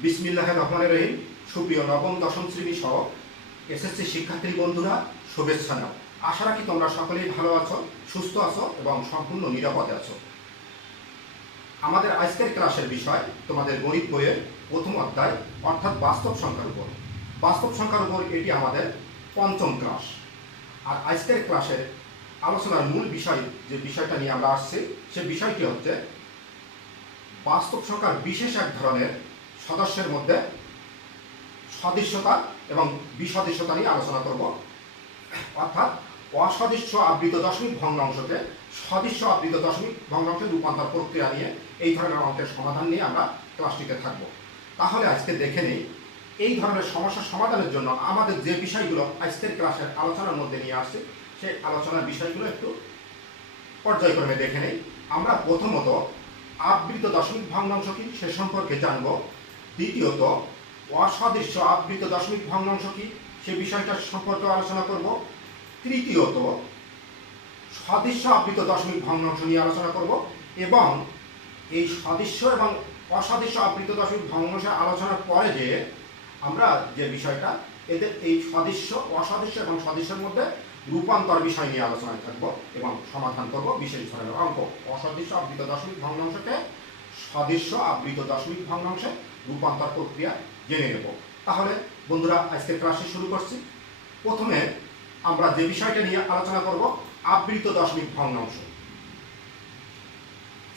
বিসমিল্লাহির রহমানির রহিম। সুপ্রিয় নবম দশম শ্রেণী সহ এসএসসি শিক্ষার্থী বন্ধুরা, শুভেচ্ছা নাও। আশা রাখি তোমরা সকলেই ভালো আছো, সুস্থ আছো এবং সম্পূর্ণ নিরাপদে আছো। আমাদের আজকের ক্লাসের বিষয় তোমাদের গণিত বইয়ের প্রথম অধ্যায়, অর্থাৎ বাস্তব সংখ্যার উপর। বাস্তব সংখ্যার উপর এটি আমাদের পঞ্চম ক্লাস। আর আজকের ক্লাসের আলোচনার মূল বিষয়, যে বিষয়টা নিয়ে আমরা আসছি, সে বিষয়টি হচ্ছে বাস্তব সংখ্যার বিশেষ এক ধরনের সদস্যের মধ্যে সদৃশ্যতা এবং বিসদৃশ্যতা নিয়ে আলোচনা করব। অর্থাৎ অসদৃশ্য আবৃত দশমিক ভগ্নাংশকে সদৃশ্য আবৃত দশমিক ভগ্নাংশে রূপান্তর প্রক্রিয়া নিয়ে এই ধরনের অঙ্কের সমাধান নিয়ে আমরা ক্লাসটিতে থাকব। তাহলে আজকে দেখে নেই এই ধরনের সমস্যা সমাধানের জন্য আমাদের যে বিষয়গুলো আজকের ক্লাসের আলোচনার মধ্যে নিয়ে আসছে, সেই আলোচনার বিষয়গুলো একটু পর্যায়ক্রমে দেখে নেই। আমরা প্রথমত আবৃত দশমিক ভগ্নাংশ কি সে সম্পর্কে জানব। দ্বিতীয়ত অসদৃশ্য আবৃত দশমিক ভগ্নাংশ কি সে বিষয়টা সম্পর্কে আলোচনা করব। তৃতীয়ত সদৃশ্য আবৃত দশমিক ভগ্নাংশ নিয়ে আলোচনা করব এবং এই সদৃশ্য এবং অসদৃশ্য আবৃত দশমিক ভগ্নাংশ আলোচনার পরে যে আমরা যে বিষয়টা এদের এই সদৃশ্য, অসদৃশ্য এবং সদৃশ্যের মধ্যে রূপান্তর বিষয় নিয়ে আলোচনায় থাকবো এবং সমাধান করব বিশেষ ধরনের অঙ্ক। অসদৃশ্য আবৃত দশমিক ভগ্নাংশকে সদৃশ্য আবৃত দশমিক ভগ্নাংশে রূপান্তর প্রক্রিয়া জেনে নেব। তাহলে বন্ধুরা, আজকে ক্লাসে শুরু করছি। প্রথমে আমরা যে বিষয়টা নিয়ে আলোচনা করব, আবৃত দশমিক ভগ্নাংশ।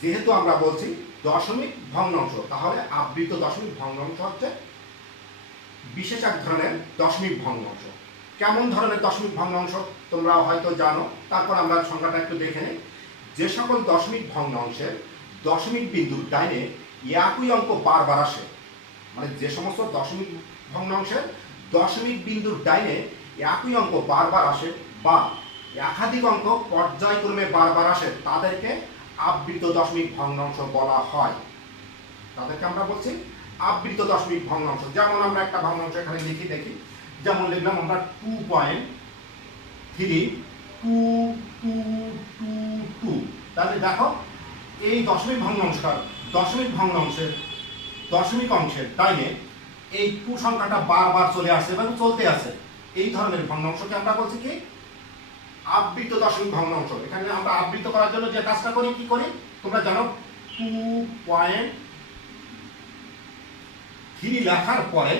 যেহেতু আমরা বলছি দশমিক ভগ্নাংশ, তাহলে আবৃত দশমিক ভগ্নাংশ হচ্ছে বিশেষ এক ধরনের দশমিক ভগ্নাংশ। কেমন ধরনের দশমিক ভগ্নাংশ তোমরা হয়তো জানো, তারপর আমরা সংখ্যাটা একটু দেখে নিই। যে সকল দশমিক ভগ্নাংশের দশমিক বিন্দুর ডাইনে একই অঙ্ক বারবার আসে, মানে যে সমস্ত দশমিক ভগ্নাংশের দশমিক বিন্দুর ডাইনে একই অঙ্ক বারবার আসে বা একাধিক অঙ্ক পর্যায়ক্রমে বারবার আসে, তাদেরকে আবৃত দশমিক ভগ্নাংশ বলা হয়। তাদেরকে আমরা বলছি আবৃত দশমিক ভগ্নাংশ। যেমন আমরা একটা ভগ্নাংশ এখানে লিখি, দেখি। যেমন লিখলাম আমরা 2.2222। তাহলে দেখো এই দশমিক ভগ্নাংশের দশমিক অংশের ডাইনে এই 2 সংখ্যাটা বারবার চলে আসে এবং চলতে আসে। এই ধরনের ভগ্নাংশকে আমরা বলছি কি আবৃত দশমিক ভগ্নাংশ। এখানে আমরা আবৃত করার জন্য যে কাজটা করি, কি করি তোমরা জানো, 2.3 লেখার পরে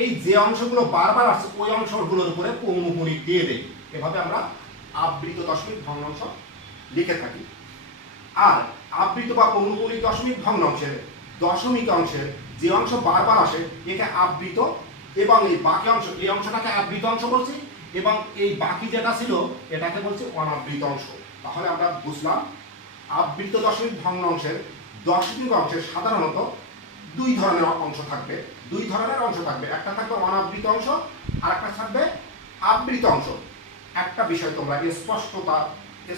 এই যে অংশগুলো বারবার আসছে ওই অংশগুলোর উপরে পৌনঃপুনিক দিয়ে দেই। এভাবে আমরা আবৃত দশমিক ভগ্নাংশ লিখে থাকি। আর আবৃত বা পৌনঃপুনিক দশমিক ভগ্নাংশের দশমিক অংশের যে অংশ বারবার আসে একে আবৃত, এবং এই বাকি অংশ, এই অংশটাকে আবৃত অংশ বলছি, এবং এই বাকি যেটা ছিল এটাকে বলছি অনাবৃত অংশ। তাহলে আমরা বুঝলাম আবৃত দশমিক ভগ্নাংশের দশমিক অংশের সাধারণত দুই ধরনের অংশ থাকবে। একটা থাকবে অনাবৃত অংশ আর একটা থাকবে আবৃত অংশ। একটা বিষয় তোমরা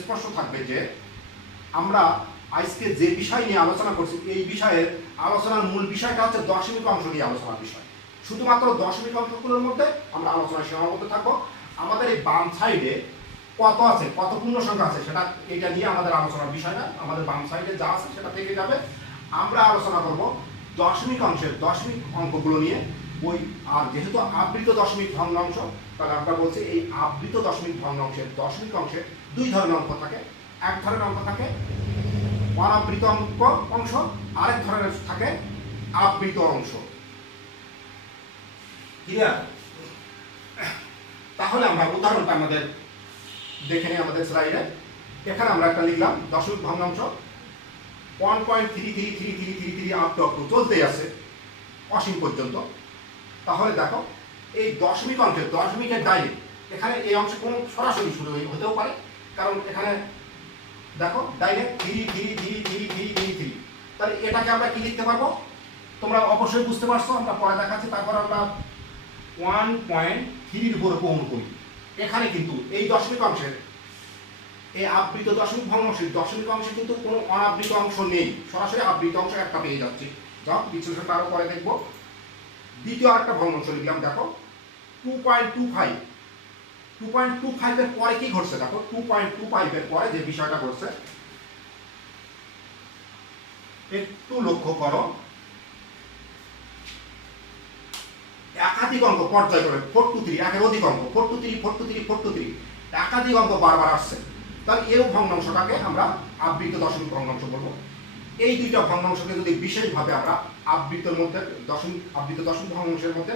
স্পষ্ট থাকবে যে আমরা আজকে যে বিষয় নিয়ে আলোচনা করছি, এই বিষয়ের আলোচনার মূল বিষয়টা হচ্ছে দশমিক অংশ নিয়ে আলোচনার বিষয়। শুধুমাত্র দশমিক অংশগুলোর মধ্যে আমরা আলোচনা সীমাবদ্ধ থাকবো। আমাদের এই বাম সাইডে কত আছে, কত পূর্ণ সংখ্যা আছে, সেটা এটা নিয়ে আমাদের আলোচনার বিষয় না। আমাদের বাম সাইডে যা আছে সেটা থেকে যাবে। আমরা আলোচনা করব দশমিক অংশের দশমিক অঙ্কগুলো নিয়ে। আর যেহেতু আবৃত দশমিক ভগ্নাংশ, তাহলে আমরা বলছি এই আবৃত দশমিক ভগ্নাংশের দশমিক অংশে দুই ধরনের অঙ্ক থাকে। এক ধরনের অঙ্ক থাকে অনাবৃত অংশ, আরেক ধরনের থাকে আবৃত অংশ। ক্লিয়ার? তাহলে আমরা উদাহরণটা আমাদের দেখে নিই আমাদের স্লাইডে। এখানে আমরা একটা লিখলাম দশমিক ভগ্নাংশ 1.333333 আপ টু চলতেই আছে অসীম পর্যন্ত। তাহলে দেখো এই দশমিক অংশের দশমিকের ডাইনে এখানে এই অংশ কোনো সরাসরি শুরু হতেও পারে, কারণ এখানে দেখো ডাইনে 3. তাহলে এটাকে আমরা কি লিখতে পারবো তোমরা অবশ্যই বুঝতে পারছো, আমরা পরে দেখাচ্ছি। তারপর আমরা 1.3 উপরে পৌঁছ করি। এখানে কিন্তু এই দশমিক অংশের, এই আবৃত দশমিক ভগ্নাংশের দশমিক অংশে কিন্তু কোনো অনাবৃত অংশ নেই, সরাসরি আবৃত অংশ একটা পেয়ে যাচ্ছি। যাও বিশ্লেষণটা আরো পরে দেখবো। দ্বিতীয় আরেকটা ভগ্নাংশ লিখলাম, দেখো 2.25 এর পরে কি ঘটছে, দেখো 2.25 এর পরে যে বিষয়টা ঘটছে একটু লক্ষ্য করো। একাধিক অঙ্ক পর্যায়ক্রমে 4 to 3 একের অধিক অঙ্ক 4 to 3 4 to 3 4 to 3 একাধিক অঙ্ক বারবার আসছে, তাহলে এর ভগ্নাংশটাকে আমরা আবৃত দশমিক ভগ্নাংশ বলবো। এই দুইটা ভগ্নাংশকে যদি বিশেষভাবে আমরা আবৃত দশমিক ভগ্নাংশের মধ্যে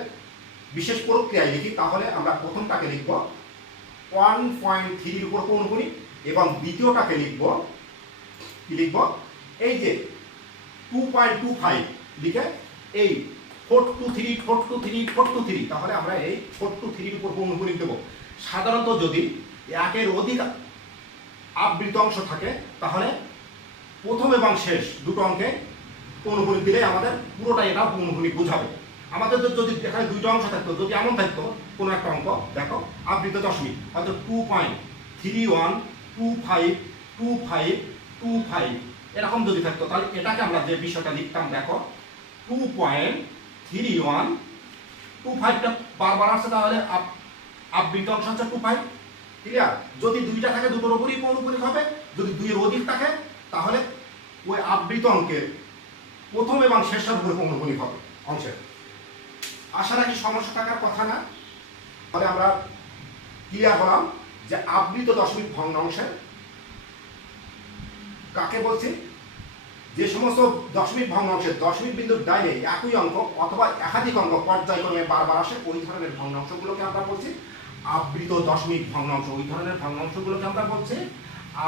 বিশেষ প্রক্রিয়ায় লিখি, তাহলে আমরা প্রথমটাকে লিখব 1.3 এর উপর পৌনঃপুনিক এবং দ্বিতীয়টাকে লিখব এই যে 2.25 লিখে এই 4 to 3 4 to 3 4 to 3, তাহলে আমরা এই 4 to 3 এর উপর পৌনঃপুনিক দেব। সাধারণত যদি একের অধিক আবৃত অংশ থাকে তাহলে প্রথম এবং শেষ দুটো অঙ্কে পৌনঃপুনিক দিলে আমাদের পুরোটা এটা পৌনঃপুনিক বোঝাবে। আমাদের যদি এখানে দুইটা অংশ থাকতো, যদি এমন থাকতো কোনো একটা অঙ্ক দেখো আবৃত দশমিক হয়তো 2.31252525 এরকম যদি থাকতো, তাহলে এটাকে আমরা যে বিষয়টা লিখতাম দেখো 2.3125টা বারবার আসছে, তাহলে আবৃত অংশ হচ্ছে 25, ক্লিয়ার। যদি দুইটা থাকে দুটোর উপরই পৌনঃপুনিক হবে, যদি দুইয়ের অধিক থাকে তাহলে ওই আবৃত অঙ্কের প্রথম এবং শেষের উপরে পৌনঃপুনিক হবে অংশের। আশা রাখি সমস্যা থাকার কথা না। তাহলে আমরা ক্লিয়ার হলাম যে আবৃত দশমিক ভগ্নাংশের কাকে বলছি, যে সমস্ত দশমিক ভগ্নাংশের দশমিক বিন্দুর ডাইনে একই অঙ্ক অথবা একাধিক অঙ্ক পর্যায়ক্রমে বারবার আসে, ওই ধরনের ভগ্নাংশগুলোকে আমরা বলছি আবৃত দশমিক ভগ্নাংশ। ওই ধরনের ভগ্নাংশগুলোকে আমরা বলছি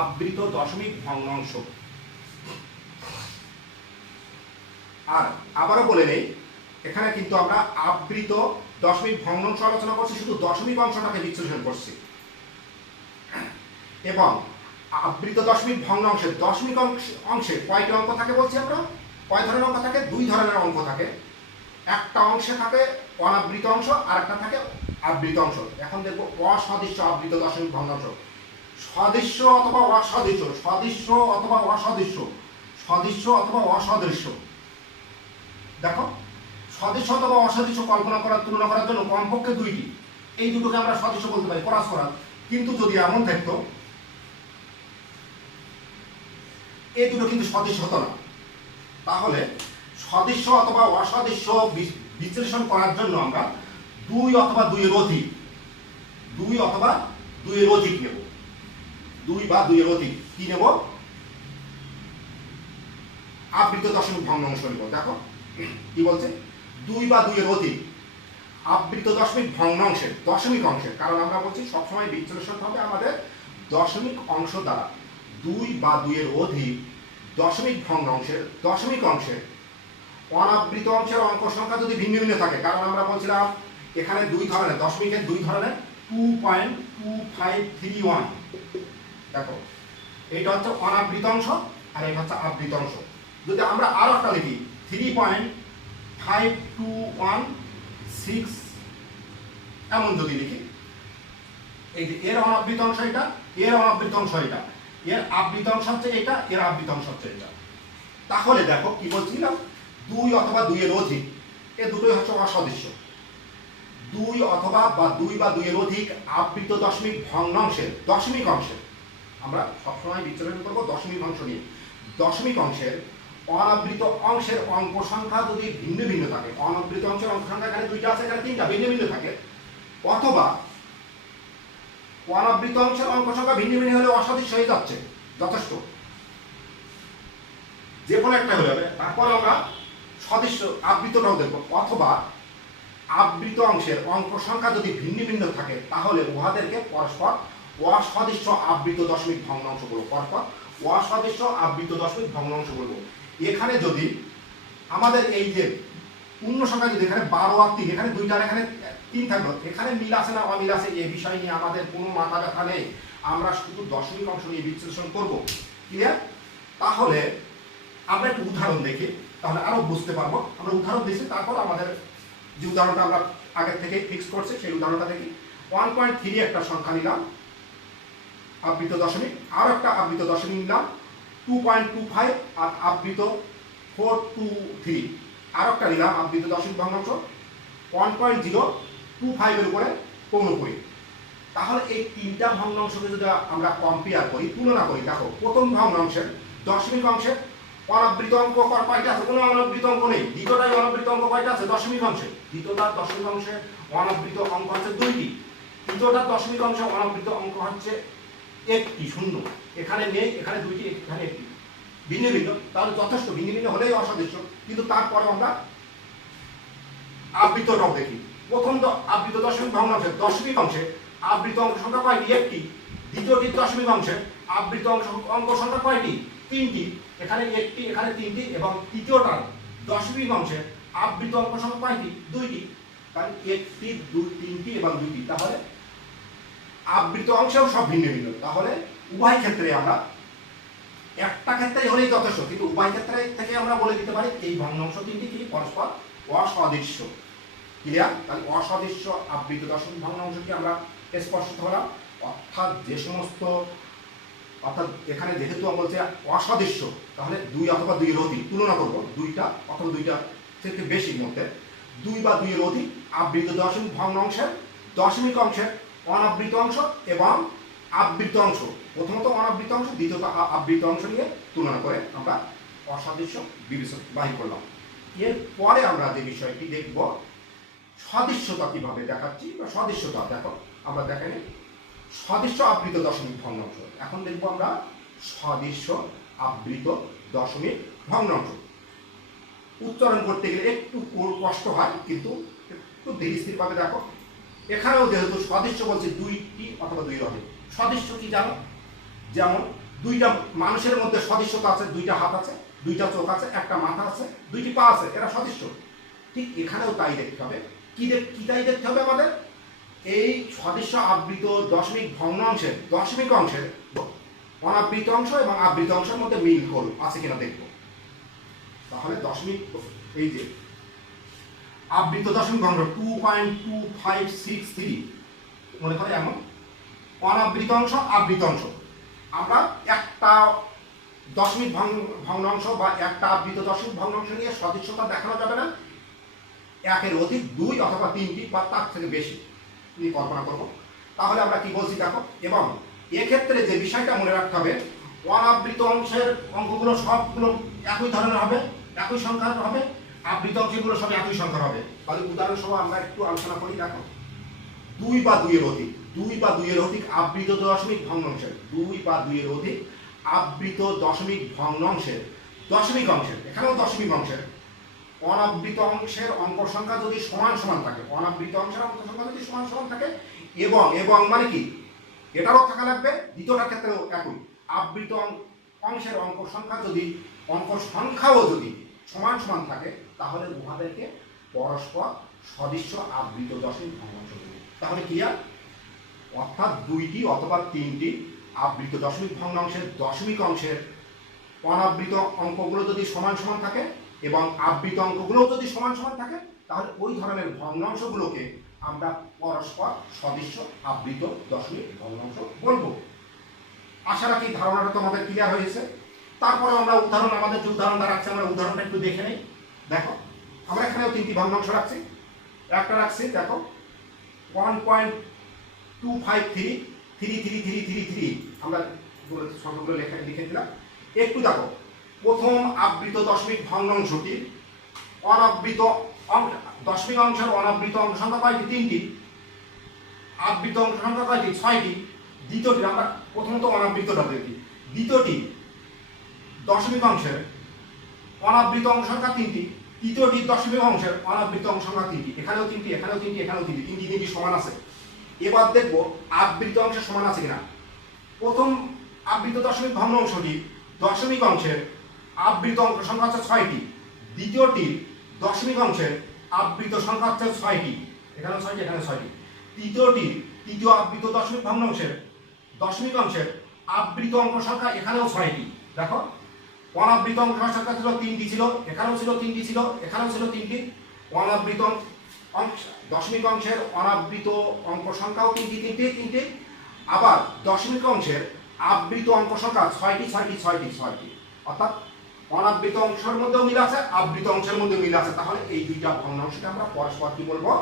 আবৃত দশমিক ভগ্নাংশ। আর আবারও বলে নেই, এখানে কিন্তু আমরা আবৃত দশমিক ভগ্নাংশ আলোচনা করছি, শুধু দশমিক অংশটাকে বিশ্লেষণ করছি। এবং আবৃত দশমিক ভগ্নাংশের দশমিক অংশে কয়টি অঙ্ক থাকে বলছি আমরা, কয় ধরনের অঙ্ক থাকে? দুই ধরনের অঙ্ক থাকে। একটা অংশে থাকে অনাবৃত অংশ আর একটা থাকে আবৃত অংশ। এখন দেখবো অসদৃশ্য আবৃত দশমিক ভগ্নাংশ। সদৃশ্য অথবা অসদৃশ্য, সদৃশ্য অথবা অসদৃশ্য, সদৃশ্য অথবা অসদৃশ্য। দেখো সদৃশ্য অথবা অসদৃশ্য কল্পনা করার তুলনা করার জন্য কমপক্ষে দুইটি, এই দুটোকে আমরা সদৃশ্য বলতে পারি ক্রস করার। কিন্তু যদি এমন থাকতো এই দুটো কিন্তু সদৃশ্য হতো না, তাহলে সদৃশ্য অথবা অসদৃশ্য বিশ্লেষণ করার জন্য আমরা দুই অথবা দুইয়ের অধিক নেব। দুই বা দুইয়ের অধিক কি নেব? আবৃত দশমিক ভগ্নাংশ নেব। দেখো কি বলছে, দুই বা দুইয়ের অধিক আবৃত দশমিক ভগ্নাংশের দশমিক অংশের, কারণ আমরা বলছি সবসময় বিশ্লেষণ হবে আমাদের দশমিক অংশ দ্বারা। দুই বা দুইয়ের অধিক দশমিক ভগ্নাংশের দশমিক অংশের অনাবৃত অংশের অঙ্ক সংখ্যা যদি ভিন্ন ভিন্ন থাকে, কারণ আমরা বলছিলাম এখানে দুই ধরনের দশমিকের, দুই ধরনের 2.2531। দেখো এইটা হচ্ছে অনাবৃত অংশ আর এটা হচ্ছে আবৃত অংশ। যদি আমরা আরো একটা লিখি 3.5216 এমন যদি লিখি, এই যে এর অনাবৃত অংশ এটা, এর অনাবৃত অংশ এটা, এর আবৃত অংশ হচ্ছে এটা, এর আবৃত অংশ হচ্ছে এটা। তাহলে দেখো কি বলছিলাম, দুই অথবা দুইয়ের অধিক, এ দুটোই হচ্ছে অসদৃশ্য। দুই অথবা বা দুই বা দুইয়ের অধিক আবৃত দশমিক ভগ্নাংশের দশমিক অংশের, আমরা সবসময় বিশ্লেষণ করবো দশমিক অংশ নিয়ে। দশমিক অংশের অনাবৃত অংশের অঙ্ক সংখ্যা যদি ভিন্ন ভিন্ন থাকে, অনাবৃত অংশের অঙ্ক সংখ্যা এখানে দুইটা আছে, এখানে তিনটা, ভিন্ন ভিন্ন থাকে, অথবা অনাবৃত অংশের অঙ্ক সংখ্যা ভিন্ন ভিন্ন হলে অসদৃশ্য হয়ে যাচ্ছে, যথেষ্ট, যে কোনো একটা হয়ে যাবে। তারপর আমরা সদৃশ্য আবৃতটাও দেখবো। অথবা আবৃত অংশের অঙ্ক সংখ্যা যদি ভিন্ন ভিন্ন থাকে, তাহলে উহাদেরকে পরস্পর অসদৃশ্য আবৃত দশমিক ভগ্নাংশ বলবো। পরস্পর অসদৃশ্য আবৃত দশমিক ভগ্নাংশ বলবো। এখানে যদি আমাদের এই যে পূর্ণ সংখ্যা যদি এখানে 12 আর 3, এখানে দুইটার এখানে 3 থাকলো, এখানে মিল আছে না অমিল আছে এই বিষয় নিয়ে আমাদের কোনো মাথা ব্যথা নেই, আমরা শুধু দশমিক অংশ নিয়ে বিশ্লেষণ করবো। ক্লিয়ার? তাহলে আমরা একটু উদাহরণ দেখি, তাহলে আরো বুঝতে পারবো। আমরা উদাহরণ দিচ্ছি, তারপর আমাদের যে উদাহরণটা আমরা আগের থেকে ফিক্স করছি সেই উদাহরণটা দেখি। 1.3 একটা সংখ্যা নিলাম আবৃত দশমিক, আর একটা আবৃত দশমিক নিলাম 2.25 আর আবৃত 423, আর একটা নিলাম আবৃত দশমিক ভগ্নাংশ 1.025 এর উপরে পৌনঃপুনিক। তাহলে এই তিনটা ভগ্নাংশকে যদি আমরা কম্পেয়ার করি, তুলনা করি, দেখো প্রথম ভগ্নাংশের দশমিক অংশের অনাবৃত অঙ্ক কয়টা আছে? কোনো অনাবৃত অঙ্ক নেই। দ্বিতীয়টাই অনাবৃত অঙ্ক কয়টা আছে? দশমিক অংশে। দ্বিতীয়টার দশমিক অংশে অনাবৃত অঙ্ক হচ্ছে 2টি। তৃতীয়টার দশমিক অংশে অনাবৃত অঙ্ক হচ্ছে 1টি, শূন্য। এখানে নেই, এখানে 2টি, এখানে 1টি। ভিন্ন ভিন্ন, তাহলে যথেষ্ট। ভিন্ন ভিন্ন হলেই অসদৃশ্য। কিন্তু তারপরে আমরা আবৃতটাও দেখি। প্রথম আবৃত দশমিক ভগ্নাংশের দশমিক অংশে আবৃত অঙ্ক সংখ্যা কয়টি? 1টি। দ্বিতীয়টির দশমিক অংশে আবৃত অঙ্ক সংখ্যা কয়টি? 3টি। এখানে 1টি, এখানে 3টি। এবং তৃতীয়টার দশমিক অংশে আবৃত অঙ্ক সংখ্যা কয়টি? 2টি। কারণ 1টি, 3টি এবং 2টি। তাহলে আবৃত অংশেও সব ভিন্ন ভিন্ন। তাহলে উভয় ক্ষেত্রে আমরা একটা ক্ষেত্রে হলেই যথেষ্ট, কিন্তু উভয় ক্ষেত্রে থেকে আমরা বলে দিতে পারি এই ভগ্নাংশ তিনটি কি পরস্পর অসদৃশ্য। ক্লিয়ার? তাহলে অসদৃশ্য আবৃত দশমিক ভগ্নাংশটি আমরা স্পষ্ট হলাম। অর্থাৎ যে সমস্ত, অর্থাৎ এখানে যেহেতু বলছে অসদৃশ্য, তাহলে 2 অথবা 2 এর অধিক তুলনা করব, 2টা অথবা 2টা থেকে বেশির মধ্যে 2 বা 2 এর অধিক আবৃত দশমিক ভগ্নাংশের দশমিক অংশের অনাবৃত অংশ এবং আবৃত অংশ, প্রথমত অনাবৃত অংশ, দ্বিতীয়ত আবৃত অংশ নিয়ে তুলনা করে আমরা অসদৃশ্য বিবেচনা বাহির করলাম। এরপরে আমরা যে বিষয়টি দেখব, সদৃশ্যতা কিভাবে দেখাচ্ছি বা সদৃশ্যতা। দেখো, আমরা দেখাই সদৃশ্য আবৃত দশমিক ভগ্নাংশ। এখন দেখব আমরা সদৃশ্য আবৃত দশমিক ভগ্নাংশ। উচ্চারণ করতে গেলে একটু কষ্ট হয়, কিন্তু একটু ধীরে স্থিরভাবে দেখো। এখানেও যেহেতু সদৃশ্য বলছে 2টি অথবা 2 এর অধিক। সদৃশ্য কি জানো? যেমন 2টা মানুষের মধ্যে সদৃশ্যতা আছে, 2টা হাত আছে, 2টা চোখ আছে, একটা মাথা আছে, 2টি পা আছে, এরা সদৃশ্য। ঠিক এখানেও তাই দেখতে হবে। কি তাই দেখতে হবে আমাদের? এই সদৃশ্য আবৃত দশমিক ভগ্নাংশের দশমিক অংশের অনাবৃত অংশ এবং আবৃত অংশের মধ্যে মিল আছে কিনা দেখব। তাহলে দশমিক, এই যে আবৃত দশমিক ভগ্নাংশ 2.2563 মনে করে এমন, অনাবৃত অংশ আবৃত অংশ। আমরা একটা দশমিক ভগ্নাংশ বা একটা আবৃত দশমিক ভগ্নাংশ নিয়ে সদৃশ্যতা দেখানো যাবে না। 1 এর অধিক, 2 অথবা 3টি বা তার থেকে বেশি নিয়ে কল্পনা করব। তাহলে আমরা কি বলছি দেখো। এবং এক্ষেত্রে যে বিষয়টা মনে রাখতে হবে, অনাবৃত অংশের অঙ্কগুলো সবগুলো একই ধরনের হবে, একই সংখ্যার হবে। আবৃত অংশগুলো সব একই সংখ্যার হবে। তাহলে উদাহরণসহ আমরা একটু আলোচনা করি। দেখো, 2 বা 2 এর অধিক, 2 বা 2 এর অধিক আবৃত দশমিক ভগ্নাংশের, 2 বা 2 এর অধিক আবৃত দশমিক ভগ্নাংশের দশমিক অংশের, এখানেও দশমিক অংশের অনাবৃত অংশের অঙ্ক সংখ্যা যদি সমান সমান থাকে, অনাবৃত অংশের অঙ্ক সংখ্যা যদি সমান সমান থাকে, এবং এবং মানে কি, এটারও থাকা লাগবে, দ্বিতীয়টার ক্ষেত্রেও একই। আবৃত অংশের অঙ্ক সংখ্যাও যদি সমান সমান থাকে, তাহলে উহাদেরকে পরস্পর সদৃশ্য আবৃত দশমিক ভগ্নাংশ বলে। তাহলে ক্লিয়ার? অর্থাৎ 2টি অথবা 3টি আবৃত দশমিক ভগ্নাংশের দশমিক অংশের অনাবৃত অঙ্কগুলো যদি সমান সমান থাকে এবং আবৃত অঙ্কগুলো যদি সমান সমান থাকে, তাহলে ওই ধরনের ভগ্নাংশগুলোকে আমরা পরস্পর সদৃশ্য আবৃত দশমিক ভগ্নাংশ বলবো। আশা রাখি ধারণাটা তোমাদের ক্লিয়ার হয়েছে। তারপরে আমরা উদাহরণ, আমাদের যে উদাহরণটা রাখছি, আমরা উদাহরণটা একটু দেখে নেই। দেখো, আমরা এখানেও 3টি ভগ্নাংশ রাখছি। একটা রাখছি দেখো 1.25333333, আমরা সংখ্যাগুলো লিখে দিলাম। একটু দেখো, প্রথম আবৃত দশমিক ভগ্নাংশটি অনাবৃত দশমিক অংশের অনাবৃত অঙ্ক সংখ্যা কয়টি? 3টি। আবৃত অঙ্ক সংখ্যা কয়টি? 6টি। দ্বিতীয়টি, আমরা প্রথমত অনাবৃতটা দেখি। দ্বিতীয়টি দশমিক অংশের অনাবৃত অঙ্ক সংখ্যা 3টি। তৃতীয়টি দশমিক অংশের অনাবৃত অঙ্ক সংখ্যা 3টি। এখানেও 3টি, এখানেও 3টি, এখানেও 3টি, 3টি সমান আছে। এবার দেখবো আবৃত অংশের সমান আছে কিনা। প্রথম আবৃত দশমিক ভগ্নাংশটি দশমিক অংশের আবৃত অঙ্ক সংখ্যা হচ্ছে 6টি। দ্বিতীয়টি দশমিক অংশের আবৃত সংখ্যা হচ্ছে 6টি, এখানে 6টি, এখানে 6টি। তৃতীয় আবৃত দশমিক ভগ্নাংশের দশমিক অংশের আবৃত অঙ্ক সংখ্যা এখানেও 6টি। দেখো, অনাবৃত অঙ্ক সংখ্যা ছিল 3টি, ছিল এখানেও ছিল 3টি, ছিল এখানেও ছিল 3টি। অনাবৃত দশমিক অংশের অনাবৃত অঙ্ক সংখ্যাও 3টি। আবার দশমিক অংশের আবৃত অঙ্ক সংখ্যা 6টি। অর্থাৎ অনাবৃত অংশের মধ্যেও মিল আছে, আবৃত অংশের মধ্যে মিল আছে। তাহলে এই দুইটা ভগ্নাংশকে আমরা পরস্পর কি বলবো?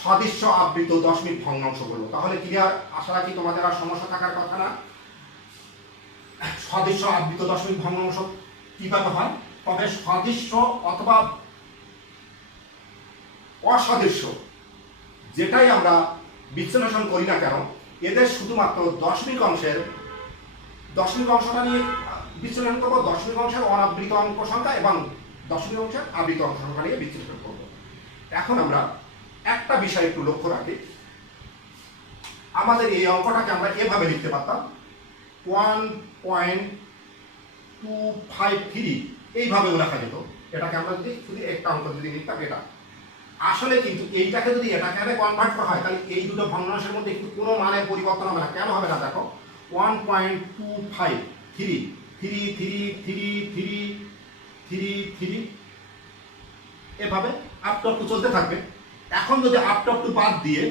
সদৃশ্য আবৃত দশমিক ভগ্নাংশ বলবো। তাহলে ক্লিয়ার? আশা রাখি তোমাদের আর সমস্যা থাকার কথা না। সদৃশ্য আবৃত দশমিক ভগ্নাংশ কিভাবে হয়, তবে সদৃশ্য অথবা অসদৃশ্য যেটাই আমরা বিশ্লেষণ করি না কেন, এদের শুধুমাত্র দশমিক অংশটা নিয়ে বিশ্লেষণ করবো, দশমিক অংশের অনাবৃত অঙ্ক সংখ্যা এবং দশমিক অংশের আবৃত অঙ্ক সংখ্যা নিয়ে বিশ্লেষণ করব। এখন আমরা একটা বিষয় একটু লক্ষ্য রাখি, আমাদের এই অঙ্কটাকে আমরা এভাবে লিখতে পারতাম 1.253 এইভাবেও লেখা যেত। এটাকে আমরা যদি শুধু একটা অঙ্ক যদি লিখতাম এটা, আসলে কিন্তু এইটাকে যদি এটাকে কনভার্ট করা হয় তাহলে এই দুটো ভগ্নাংশের মধ্যে কিন্তু কোনো মানের পরিবর্তন হবে না। কেন হবে না দেখো, 1.25 এভাবে আপ টু চলতে থাকবে। এখন যদি আপ টু বাদ দিয়ে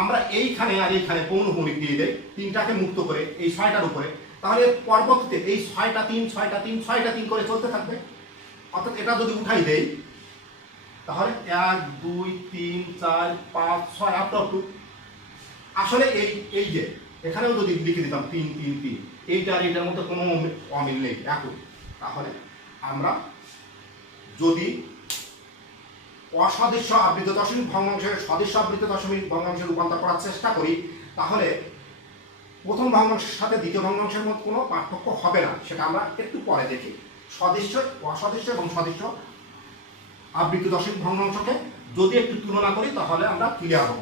আমরা এইখানে আর এইখানে পৌনঃপুনিক দিয়ে দেই, তিনটাকে মুক্ত করে এই 6টার উপরে, তাহলে পরবর্তীতে এই 6টা 3 করে চলতে থাকবে। অর্থাৎ এটা যদি উঠাই দেই তাহলে 1 2 3 4 5 6 আপ টু, আসলে এই যে এখানেও যদি লিখে দিতাম 3 3 3, এইটার এইটার মধ্যে কোনো অমিল নেই একই। তাহলে আমরা যদি অসদৃশ্য আবৃত দশমিক ভগ্নাংশের সদৃশ্য আবৃত দশমিক ভগ্নাংশে রূপান্তর করার চেষ্টা করি, তাহলে প্রথম ভগ্নাংশের সাথে দ্বিতীয় ভগ্নাংশের মধ্যে কোনো পার্থক্য হবে না। সেটা আমরা একটু পরে দেখি। সদৃশ্য, অসদৃশ্য এবং সদৃশ্য আবৃত দশমিক ভগ্নাংশকে যদি একটু তুলনা করি তাহলে আমরা ক্লিয়ার হব।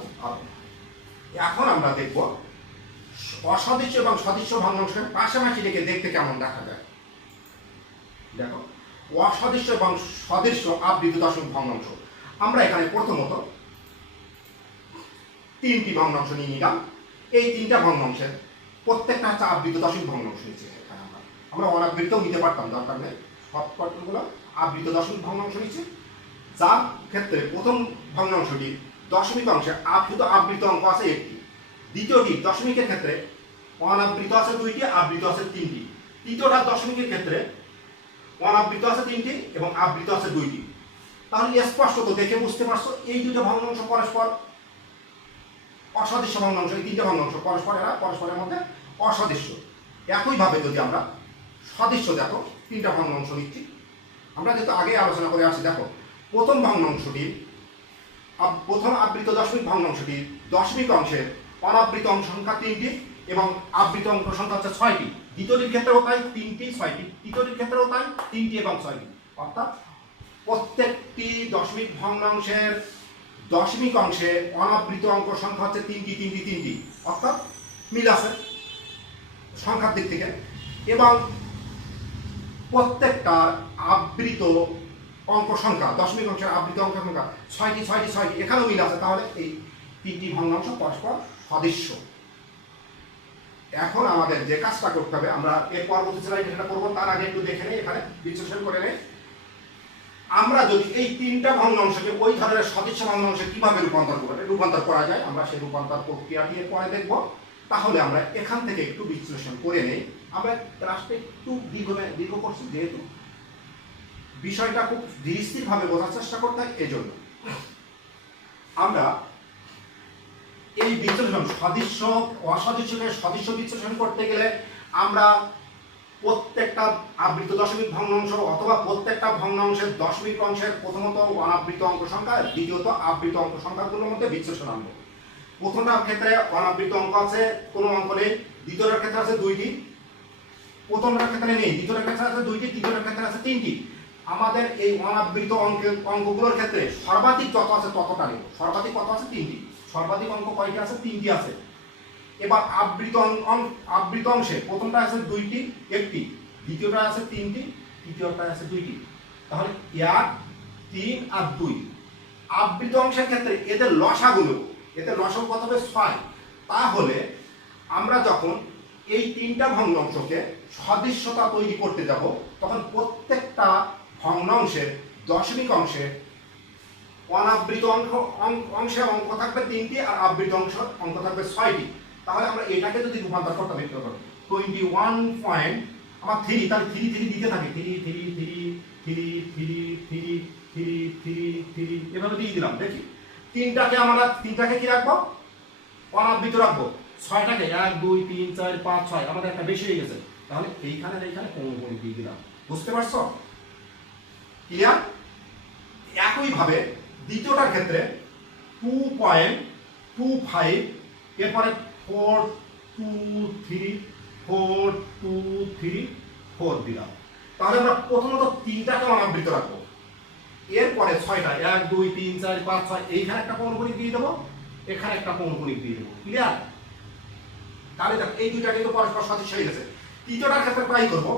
এখন আমরা দেখব অসদৃশ্য এবং সদৃশ্য ভগ্নাংশের পাশাপাশি রেখে দেখতে কেমন দেখা যায়। দেখো, অসদৃশ্য এবং সদৃশ্য আবৃত দশমিক ভগ্নাংশ, আমরা এখানে প্রথমত 3টি ভগ্নাংশ নিয়ে নিলাম। এই 3টা ভগ্নাংশের প্রত্যেকটা হচ্ছে আবৃত দশমিক ভগ্নাংশ নিচ্ছে। এখানে আমরা অনাবৃতও নিতে পারতাম, দরকার নেই, সবগুলো আবৃত দশমিক ভগ্নাংশ নিচ্ছে। যার ক্ষেত্রে প্রথম ভগ্নাংশটি দশমিক অংশে শুধু আবৃত অঙ্ক আছে একটি, দ্বিতীয়টি দশমিকের ক্ষেত্রে অনাবৃত আছে 2টি, আবৃত আছে 3টি, তৃতীয়টা দশমিকের ক্ষেত্রে অনাবৃত আছে 3টি এবং আবৃত আছে 2টি। তাহলে স্পষ্টত দেখে বুঝতে পারছো এই দুটো ভগ্নাংশ পরস্পর অসদৃশ্য ভগ্নাংশ, এই 3টে ভগ্নাংশ পরস্পরের মধ্যে অসদৃশ্য। একইভাবে যদি আমরা সদৃশ্য, দেখো 3টা ভগ্নাংশ নিচ্ছি, আমরা যেহেতু আগে আলোচনা করে আসছি। দেখো, প্রথম আবৃত দশমিক ভগ্নাংশটি দশমিক অংশের অনাবৃত অঙ্ক সংখ্যা 3টি এবং আবৃত অঙ্ক সংখ্যা হচ্ছে 6টি। দ্বিতীয়টির ক্ষেত্রেও তাই 3টি 6টি, তৃতীয়টির ক্ষেত্রেও তাই 3টি এবং 6টি। অর্থাৎ প্রত্যেকটি দশমিক ভগ্নাংশের দশমিক অংশে অনাবৃত অঙ্ক সংখ্যা হচ্ছে 3টি, অর্থাৎ মিল আছে সংখ্যার দিক থেকে। এবং প্রত্যেকটা আবৃত অঙ্ক সংখ্যা, দশমিক অংশের আবৃত অঙ্ক সংখ্যা 6টি, এখানেও মিল আছে। তাহলে এই 3টি ভগ্নাংশ পরস্পর সদৃশ্য। এখন আমাদের যে কাজটা করতে হবে, আমরা এর পরবর্তী স্লাইডে সেটা করবো, তার আগে একটু দেখে নেই, এখানে বিশ্লেষণ করে নেই। আমরা যদি এই 3টা ভগ্নাংশকে ওই ধরনের সদৃশ্য ভগ্নাংশে কিভাবে রূপান্তর করা যায়, আমরা সেই রূপান্তর প্রক্রিয়াটি পরে দেখব। তাহলে আমরা এখান থেকে একটু বিশ্লেষণ করে নেই। আমরা ক্লাসটা একটু দীর্ঘ করছি, যেহেতু বিষয়টা খুব ধীরস্থিরভাবে বোঝার চেষ্টা করতে হয়, এজন্য আমরা এই বিশ্লেষণ সদৃশ্য অসদৃশ্যকে সদৃশ্য বিশ্লেষণ করতে গেলে আমরা প্রত্যেকটা আবৃত দশমিক ভগ্নাংশ অথবা প্রত্যেকটা ভগ্নাংশের দশমিক অংশের প্রথমত অনাবৃত অঙ্ক সংখ্যা, দ্বিতীয়ত আবৃত অঙ্ক সংখ্যাগুলোর মধ্যে বিশ্লেষণ আনবো। প্রথমটার ক্ষেত্রে অনাবৃত অঙ্ক আছে, কোনো অঙ্ক নেই। দ্বিতীয়টার ক্ষেত্রে আছে 2টি, প্রথমটার ক্ষেত্রে নেই, দ্বিতীয়টার ক্ষেত্রে আছে 2টি, তৃতীয়টার ক্ষেত্রে আছে 3টি। আমাদের এই অনাবৃত অঙ্কগুলোর ক্ষেত্রে সর্বাধিক যত আছে ততটা নেব। সর্বাধিক কত আছে? 3টি। সর্বাধিক অঙ্ক কয়টি আছে? 3টি আছে। এবার আবৃত অংশে প্রথমটা আছে 2টি, 1টি, দ্বিতীয়টা আছে 3টি, তৃতীয়টা আছে 2টি। তাহলে 1 3 আর 2 আবৃত অংশের ক্ষেত্রে এদের লসাগু কত হবে? 6। তাহলে আমরা যখন এই 3টা ভগ্নাংশকে সদৃশ্যতা তৈরি করতে যাব, তখন প্রত্যেকটা ভগ্নাংশের দশমিক অংশে অনাবৃত অংশে অঙ্ক থাকবে 3টি আর আবৃত অঙ্ক থাকবে 6টি। তাহলে আমরা এটাকে যদি রূপান্তর করতে হবে 21.3, তাহলে 3 দিতে থাকে, 3 এভাবে দিয়ে দিলাম। দেখি তিনটাকে কি রাখবো? অনাবৃত রাখবো। 6টাকে 1 2 3 4 5 6 আমাদের একটা বেশি হয়ে গেছে। তাহলে এইখানে এইখানে পৌনঃপুনিক দিয়ে দিলাম। বুঝতে পারছো? ক্লিয়ার? একইভাবে দ্বিতীয়টার ক্ষেত্রে 2.25, এরপরে 4 2 3 4 2 3 4 দিলাম। তাহলে আমরা প্রথমত তিনটাকে অনাবৃত রাখবো, এরপরে 6টা 1 2 3 4 5 6 এইখানে একটা পৌনঃপুনিক দিয়ে দেবো, এখানে একটা পৌনঃপুনিক দিয়ে দেবো। ক্লিয়ার? তাহলে দেখো এই দুইটা কিন্তু পরস্পর সদৃশ হয়ে গেছে। তৃতীয়টার ক্ষেত্রে ট্রাই করবো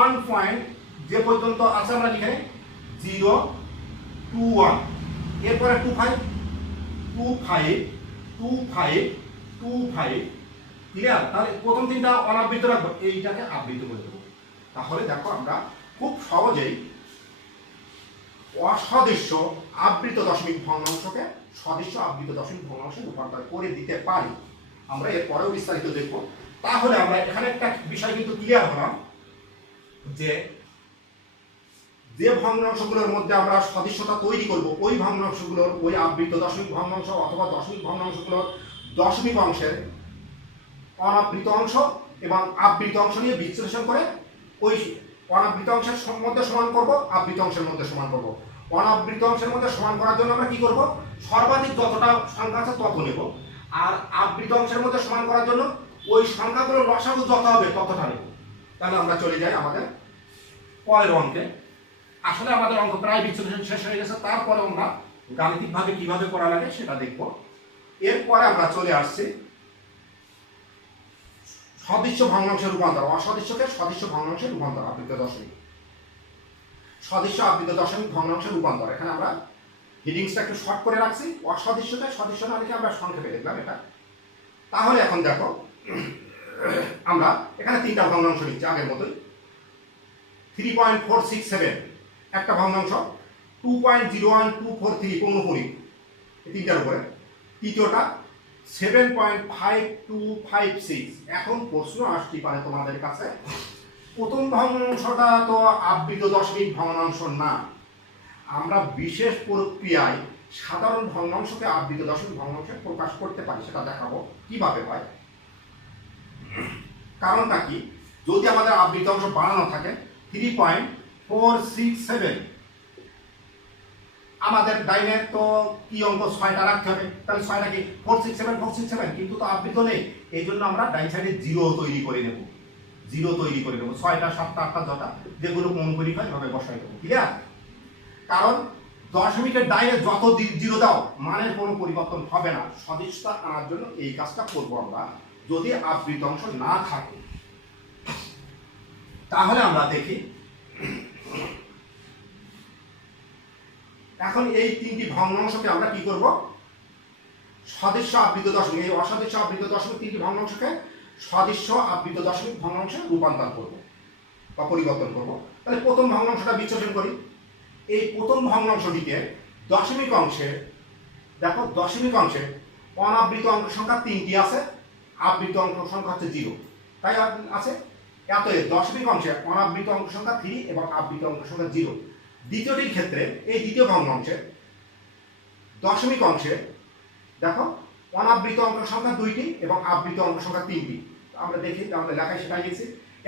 1 পয়েন্ট যে পর্যন্ত আছে আমরা লিখে 0 2 1, এরপরে 2 5 2 5 2 5 2 5। ক্লিয়ার? তাহলে প্রথম তিনটা অনাবৃত রাখবো, এইটাকে আবৃত করে দেবো। তাহলে দেখো আমরা খুব সহজেই অসদৃশ্য আবৃত দশমিক ভগ্নাংশকে সদৃশ্য আবৃত দশমিক ভগ্নাংশে রূপান্তর করে দিতে পারি। আমরা এর পরেও বিস্তারিত দেখব। তাহলে আমরা এখানে একটা বিষয় কিন্তু ক্লিয়ার হলাম যে যে ভগ্নাংশগুলোর মধ্যে আমরা সদৃশ্যতা তৈরি করব, ওই ভগ্নাংশগুলোর ওই আবৃত দশমিক ভগ্নাংশ অথবা দশমিক ভগ্নাংশগুলোর দশমিক অংশের অনাবৃত অংশ এবং আবৃত অংশ নিয়ে বিশ্লেষণ করে ওই অনাবৃত অংশের মধ্যে সমান করব, আবৃত অংশের মধ্যে সমান করব। অনাবৃত অংশের মধ্যে সমান করার জন্য আমরা কি করব, সর্বাধিক যতটা সংখ্যা আছে তত নেব, আর আবৃত অংশের মধ্যে সমান করার জন্য ওই সংখ্যাগুলোর লসাগু যত হবে ততটা নেব। তাহলে আমরা চলে যাই আমাদের পরের অঙ্কে। আসলে আমাদের অঙ্ক প্রায় বিশ্লেষণ শেষ হয়ে গেছে, তারপরে আমরা গাণিতিকভাবে কিভাবে করা লাগে সেটা দেখব। এরপরে আমরা চলে আসছি সদৃশ্য ভগ্নাংশের রূপান্তর, অসদৃশ্যকে সদৃশ্য ভগ্নাংশের রূপান্তর, আবৃত দশমিক সদৃশ্য আবৃত দশমিক ভগ্নাংশের রূপান্তর। এখানে আমরা হিডিংসটা একটু শর্ট করে রাখছি, অসদৃশ্যকে সদৃশ্য না লিখে আমরা সংক্ষেপে দেখলাম এটা। তাহলে এখন দেখো আমরা এখানে তিনটা ভগ্নাংশ নিচ্ছি আগের মতোই। 3.467 একটা ভগ্নাংশ, 2.01243 পৌনঃপুনিক এই তিনটার উপরে, তৃতীয়টা 7.5256। এখন প্রশ্ন আসতে পারে তোমাদের কাছে, প্রথম ভগ্নাংশটা তো আবৃত দশমিক ভগ্নাংশ না, আমরা বিশেষ প্রক্রিয়ায় সাধারণ ভগ্নাংশকে আবৃত দশমিক ভগ্নাংশে প্রকাশ করতে পারি, সেটা দেখাবো কিভাবে হয়। কারণটা কি, যদি আমাদের আবৃত অংশ বাড়ানো থাকে 3.467, আমাদের ডাইনে তো কি অঙ্ক 6টা রাখতে হবে, তাহলে 6টা কি 467 কিন্তু তো আবৃত নেই, এই জন্য আমরা ডাইন সাইডে 0 তৈরি করে নেব, 0 তৈরি করে নেব। 6টা 7টা 8টা যটা যেগুলো পৌনঃপুনিক হয় এভাবে বসাই দেবো। ক্লিয়ার? কারণ দশমিকের ডাইনে যত 0 দাও মানের কোনো পরিবর্তন হবে না। সদৃশ্যতা আনার জন্য এই কাজটা করব আমরা, যদি আবৃত অংশ না থাকে। তাহলে আমরা দেখি এখন এই তিনটি ভগ্নাংশকে আমরা কি করব, সদৃশ্য আবৃত দশমিক, এই অসদৃশ্য আবৃত দশমিক তিনটি ভগ্নাংশকে সদৃশ্য আবৃত দশমিক ভগ্নাংশে রূপান্তর করব বা পরিবর্তন করব। তাহলে প্রথম ভগ্নাংশটা বিশ্লেষণ করি। এই প্রথম ভগ্নাংশটিকে দশমিক অংশে, দেখো দশমিক অংশে অনাবৃত অঙ্ক সংখ্যা 3টি আছে, আবৃত অঙ্ক সংখ্যা হচ্ছে 0, তাই আছে। অতএব দশমিক অংশে অনাবৃত অঙ্ক সংখ্যা 3 এবং আবৃত অঙ্ক সংখ্যা 0। দ্বিতীয়টির ক্ষেত্রে এই দ্বিতীয় ভগ্নাংশে দশমিক অংশে দেখো অনাবৃত অঙ্ক সংখ্যা 2টি এবং আবৃত অঙ্ক সংখ্যা 3টি। আমরা দেখি, আমাদের লেখায় সেটা লিখছি।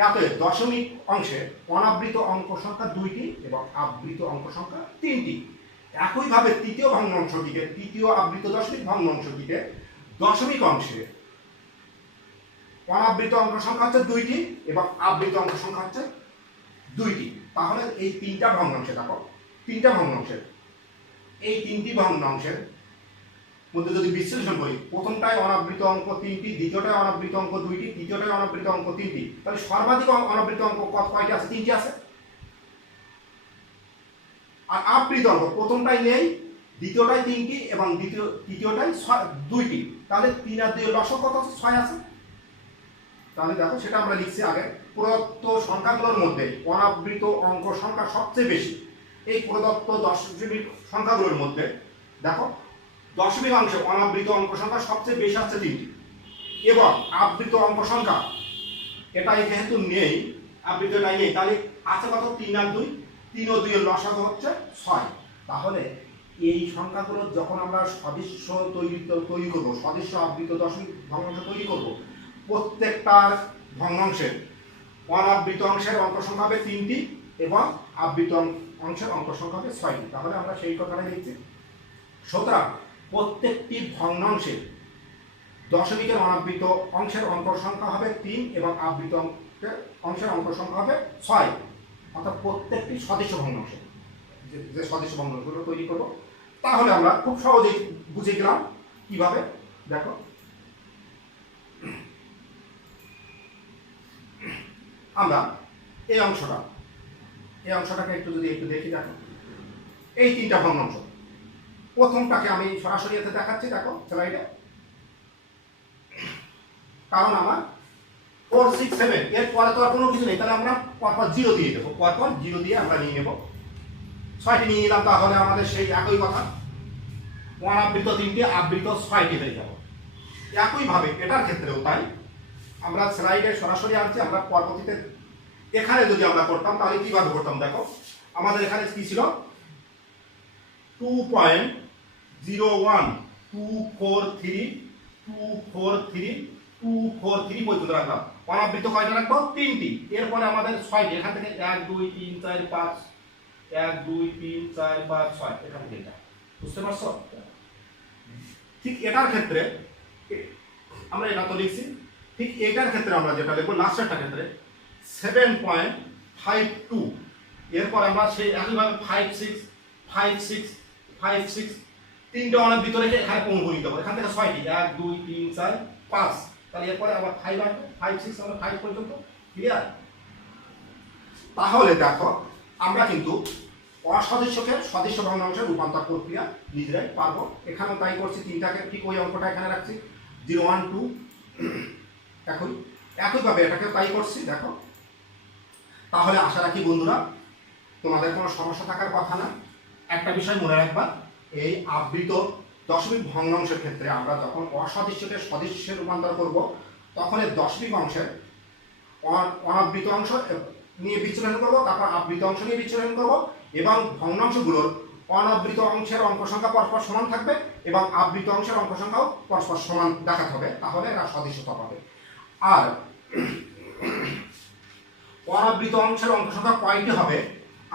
অতএব দশমিক অংশে অনাবৃত অঙ্ক সংখ্যা 2টি এবং আবৃত অঙ্ক সংখ্যা 3টি। একইভাবে তৃতীয় ভগ্নাংশটিকে, তৃতীয় আবৃত দশমিক ভগ্নাংশটিকে দশমিক অংশে অনাবৃত অঙ্ক সংখ্যা হচ্ছে 2টি এবং আবৃত অঙ্ক সংখ্যা হচ্ছে 2টি। তাহলে এই তিনটা ভগ্নাংশে দেখো, তিনটা ভগ্নাংশের এই তিনটি ভগ্নাংশের মধ্যে যদি বিশ্লেষণ করি, প্রথমটায় অনাবৃত অঙ্ক 3টি, দ্বিতীয়টায় অনাবৃত অঙ্ক 2টি, তৃতীয়টায় অনাবৃত অঙ্ক 3টি, তাহলে সর্বাধিক অনাবৃত অঙ্ক কয়টি আছে? 3টি আছে। আর আবৃত অঙ্ক প্রথমটাই নেই, দ্বিতীয়টায় 3টি এবং তৃতীয়টায় 2টি, তাহলে 3 আর 2 লসক কত আছে? 6 আছে। তাহলে দেখো সেটা আমরা লিখছি আগে। প্রদত্ত সংখ্যাগুলোর মধ্যে অনাবৃত অঙ্ক সংখ্যা সবচেয়ে বেশি। এই প্রদত্ত দশমিক সংখ্যাগুলোর মধ্যে দেখো দশমিক অংশে অনাবৃত অঙ্ক সংখ্যা সবচেয়ে বেশি আছে 3টি এবং আবৃত অঙ্ক সংখ্যা এটাই যেহেতু নেই, আবৃতটাই নেই, তাহলে আছে কত? 3 আর 2, 3 ও 2 এর লসাগু হচ্ছে 6। তাহলে এই সংখ্যাগুলো যখন আমরা সদৃশ্য তৈরি করব, সদৃশ্য আবৃত দশমিক ভগ্নাংশ তৈরি করব, প্রত্যেকটার ভগ্নাংশের অনাবৃত অংশের অঙ্ক সংখ্যা হবে 3টি এবং আবৃত অংশের অঙ্ক সংখ্যা হবে 6টি। তাহলে আমরা সেই কথাটাই লিখছি। সুতরাং প্রত্যেকটি ভগ্নাংশের দশমিকের অনাবৃত অংশের অঙ্ক সংখ্যা হবে 3 এবং আবৃত অংশের অঙ্ক সংখ্যা হবে 6, অর্থাৎ প্রত্যেকটি সদস্য ভগ্নাংশ যে সদস্য ভগ্নাংশগুলো তৈরি করব। তাহলে আমরা খুব সহজেই বুঝে গেলাম কিভাবে। দেখো আমরা এই অংশটাকে একটু দেখি। দেখো এই 3টা ভগ্নাংশ, প্রথমটাকে আমি সরাসরি এতে দেখাচ্ছি। দেখো স্লাইডে, কারণ আমার 4 6 7 এর পরে তো আর কোনো কিছু নেই, তাহলে আমরা পরপর 0 দিয়ে দেবো, পরপর 0 দিয়ে আমরা নিয়ে নেব। 6টি নিয়ে নিলাম, তাহলে আমাদের সেই একই কথা, অনাবৃত 3টি, আবৃত 6টি হয়ে যাব। একইভাবে এটার ক্ষেত্রেও তাই। আমরা স্লাইডে সরাসরি আনছি। আমরা পরবর্তীতে এখানে যদি আমরা করতাম তাহলে কিভাবে করতাম। দেখো আমাদের এখানে কি ছিল, 2.01243 পর্যন্ত রাখলাম। অনাবৃত কয়টা রাখবো, 3টি। এরপরে আমাদের 6টি, এখান থেকে 1 2 3 4 5, 1 2 3 4 5 6, এখান থেকে এটা, বুঝতে পারছো? ঠিক এটার ক্ষেত্রে আমরা এটা তো লিখছি, ঠিক এটার ক্ষেত্রে আমরা যেটা লিখবো লাস্টেরটার ক্ষেত্রে 7.52। এরপর আমরা সেই একইভাবে 5 6 5 6 5 6 তিনটা অনাবৃত রেখে এখানে পঙ্গুনি দেবো। এখান থেকে 6টি, 1 2 3 4 5, তাহলে এরপরে আবার 5 আসবে, 5 6 আমরা 5 পর্যন্ত। ক্লিয়ার? তাহলে দেখো আমরা কিন্তু অসদস্যকে সদস্য ভগ্নাংশে রূপান্তর প্রক্রিয়া নিজেরাই পারবো। এখানেও তাই করছি, 3টাকে ঠিক ওই অঙ্কটা এখানে রাখছি, 0 1 2। একইভাবে এটাকে তাই করছি। দেখো তাহলে আশা রাখি বন্ধুরা তোমাদের কোনো সমস্যা থাকার কথা না। একটা বিষয় মনে রাখবা, এই আবৃত দশমিক ভগ্নাংশের ক্ষেত্রে আমরা যখন অসদস্যকে সদস্যে রূপান্তর করব, তখন এই দশমিক অংশের অনাবৃত অংশ নিয়ে বিচ্ছুরণ করব, তারপর আবৃত অংশ নিয়ে বিচ্ছুরণ করব, এবং ভগ্নাংশগুলোর অনাবৃত অংশের অঙ্ক সংখ্যা পরস্পর সমান থাকবে এবং আবৃত অংশের অঙ্ক সংখ্যাও পরস্পর সমান দেখাতে হবে, তাহলে এরা সদস্যতা পাবে। আর অনাবৃত অংশের অঙ্ক সংখ্যা কয়টি হবে,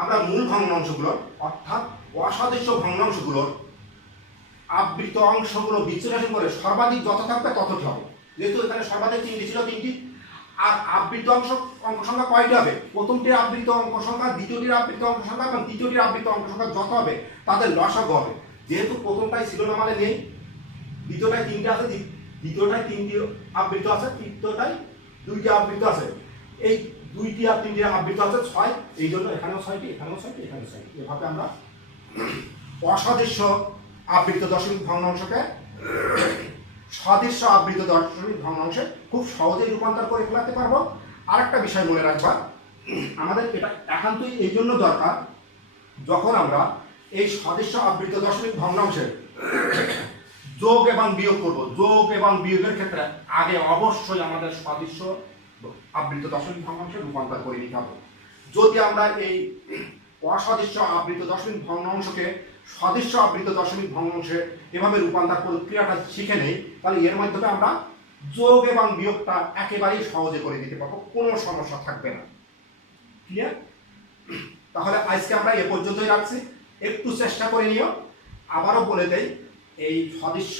আমরা মূল ভগ্নাংশগুলোর অর্থাৎ অসদস্য ভগ্নাংশগুলোর আবৃত অংশগুলো বিশ্লেষণ করে সর্বাধিক যত থাকবে ততটি হবে। যেহেতু এখানে সর্বাধিক 3টি ছিল, 3টি। আর আবৃত অংশ অঙ্ক সংখ্যা কয়টি হবে, প্রথমটির আবৃত অঙ্ক সংখ্যা, দ্বিতীয়টির আবৃত অঙ্ক সংখ্যা এবং তৃতীয়টির আবৃত অঙ্ক সংখ্যা যত হবে তাদের লসাগু হবে। যেহেতু প্রথমটাই ছিল না মানে নেই, দ্বিতীয়টায় 3টি আছে, দ্বিতীয়টায় 3টি আবৃত আছে, তৃতীয়টায় 2টি আবৃত আছে, এই 2টি আর 3টি আবৃত আছে 6, এই জন্য এখানেও 6টি, এখানেও 6টি, এখানেও 6টি। এভাবে আমরা অসদস্য আবৃত দশমিক ভগ্নাংশকে সদস্য আবৃত দশমিক ভগ্নাংশে খুব সহজেই রূপান্তর করে ফেলাতে পারবো। আরেকটা বিষয় মনে রাখবা, আমাদের এটা একান্তই এই জন্য দরকার, যখন আমরা এই সদস্য আবৃত দশমিক ভগ্নাংশের যোগ এবং বিয়োগ করব, যোগ এবং বিয়োগের ক্ষেত্রে আগে অবশ্যই আমাদের সদস্য আবৃত দশমিক ভগ্নাংশে রূপান্তর করে নিতে হবে। যদি আমরা এই অসদস্য আবৃত দশমিক ভগ্নাংশকে সদস্য আবৃত দশমিক ভগ্নাংশে এভাবে রূপান্তর প্রক্রিয়াটা শিখে নেই, তাহলে এর মাধ্যমে আমরা যোগ এবং বিয়োগটা একেবারেই সহজে করে দিতে পারবো, কোনো সমস্যা থাকবে না। ক্লিয়ার? তাহলে আজকে আমরা এ পর্যন্তই রাখছি। একটু চেষ্টা করে নিও। আবারও বলে দেই, এই সদস্য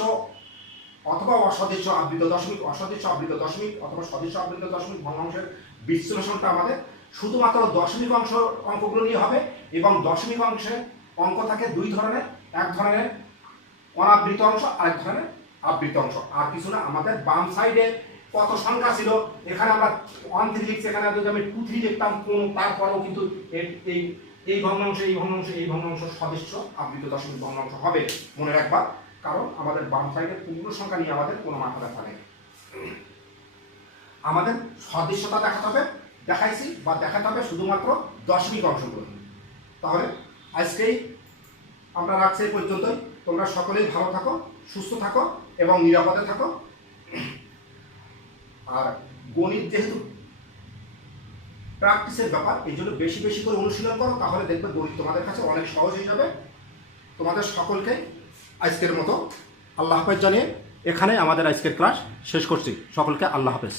অথবা অসদস্য আবৃত দশমিক, অসদস্য আবৃত দশমিক অথবা সদস্য আবৃত দশমিক ভগ্নাংশের বিশ্লেষণটা আমাদের শুধুমাত্র দশমিক অংশ অঙ্কগুলো নিয়ে হবে। এবং দশমিক অংশে অঙ্ক থাকে 2 ধরনের, এক ধরনের অনাবৃত অংশ, আরেক ধরনের আবৃত অংশ। আর কিছু না, আমাদের বাম সাইডে কত সংখ্যা ছিল, এখানে আমরা 1 3 লিখছি, এখানে যদি আমি 2 3 লিখতাম কোন, তারপরেও কিন্তু এই ভগ্নাংশ এই ভগ্নাংশ এই ভগ্নাংশ সদস্য আবৃত দশমিক ভগ্নাংশ হবে, মনে রাখবা। কারণ আমাদের বাম সাইডে পূর্ণ সংখ্যা নিয়ে আমাদের কোনো মাথা ব্যথা নেই। আমাদের সদস্যতা দেখাতে হবে, দেখাইছি বা দেখাতে হবে শুধুমাত্র দশমিক অংশগুলো। তাহলে আজকেই আমরা রাখছি এই পর্যন্তই। তোমরা সকলেই ভালো থাকো, সুস্থ থাকো এবং নিরাপদে থাকো। আর গণিত যেহেতু প্র্যাকটিসের ব্যাপার, এই জন্য বেশি বেশি করে অনুশীলন করো, তাহলে দেখবে গণিত তোমাদের কাছে অনেক সহজ হয়ে যাবে। তোমাদের সকলকে আজকের মতো আল্লাহ হাফেজ জানিয়ে এখানে আমাদের আজকের ক্লাস শেষ করছি। সকলকে আল্লাহ হাফেজ।